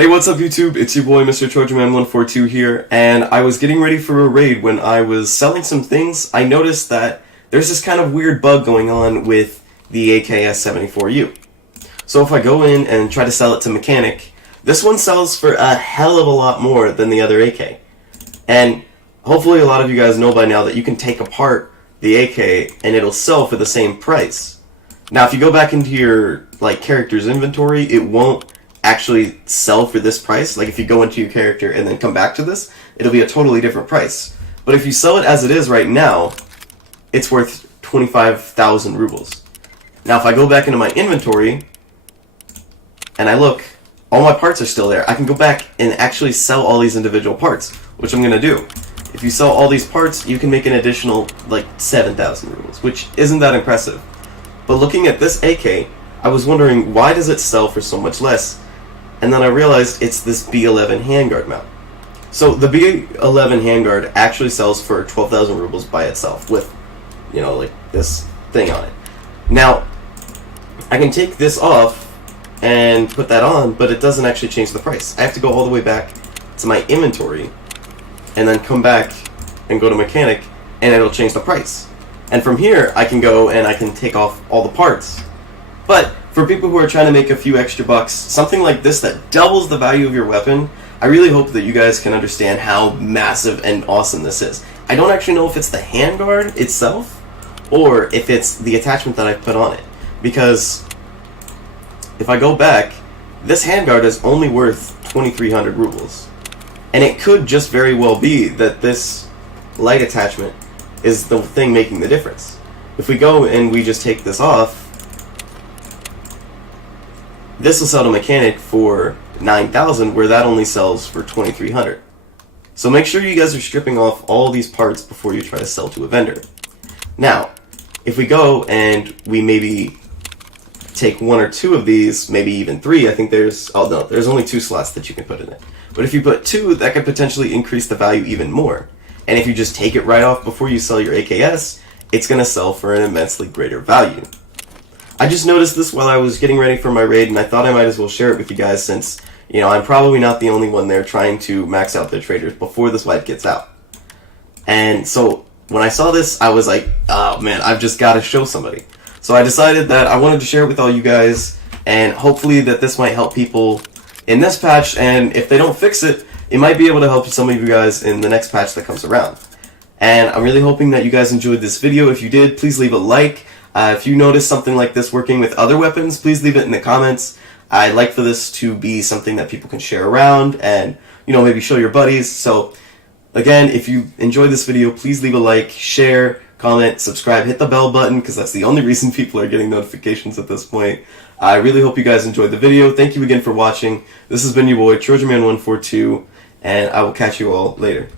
Hey, what's up YouTube? It's your boy Mr. TrojanMan142 here, and I was getting ready for a raid when I was selling some things. I noticed that there's this kind of weird bug going on with the AKS-74U. So if I go in and try to sell it to Mechanic, this one sells for a hell of a lot more than the other AK. And hopefully a lot of you guys know by now that you can take apart the AK and it'll sell for the same price. Now if you go back into your character's inventory, it won't actually sell for this price. Like if you go into your character and then come back to this, it'll be a totally different price. But if you sell it as it is right now, it's worth 25,000 rubles. Now if I go back into my inventory and I look, all my parts are still there. I can go back and actually sell all these individual parts, which I'm gonna do. If you sell all these parts, you can make an additional 7,000 rubles, which isn't that impressive. But looking at this AK, I was wondering, why does it sell for so much less? And then I realized it's this B11 handguard mount. So the B11 handguard actually sells for 12,000 rubles by itself with, this thing on it. Now, I can take this off and put that on, but it doesn't actually change the price. I have to go all the way back to my inventory and then come back and go to Mechanic, and it'll change the price. And from here, I can go and I can take off all the parts. But for people who are trying to make a few extra bucks, something like this that doubles the value of your weapon, I really hope that you guys can understand how massive and awesome this is. I don't actually know if it's the handguard itself or if it's the attachment that I put on it. Because if I go back, this handguard is only worth 2,300 rubles. And it could just very well be that this light attachment is the thing making the difference. If we go and we just take this off, this will sell to Mechanic for 9,000, where that only sells for 2,300. So make sure you guys are stripping off all these parts before you try to sell to a vendor. Now, if we go and we maybe take one or two of these, maybe even three, I think there's only 2 slots that you can put in it. But if you put 2, that could potentially increase the value even more. And if you just take it right off before you sell your AKS, it's going to sell for an immensely greater value. I just noticed this while I was getting ready for my raid, and I thought I might as well share it with you guys since, I'm probably not the only one there trying to max out their traders before this wipe gets out. And so when I saw this, I was like, oh man, I've just got to show somebody. So I decided that I wanted to share it with all you guys, and hopefully that this might help people in this patch, and if they don't fix it, it might be able to help some of you guys in the next patch that comes around. And I'm really hoping that you guys enjoyed this video. If you did, please leave a like. If you notice something like this working with other weapons, please leave it in the comments. I'd like for this to be something that people can share around and, maybe show your buddies. So, again, if you enjoyed this video, please leave a like, share, comment, subscribe, hit the bell button, because that's the only reason people are getting notifications at this point. I really hope you guys enjoyed the video. Thank you again for watching. This has been your boy, TrojanMan142, and I will catch you all later.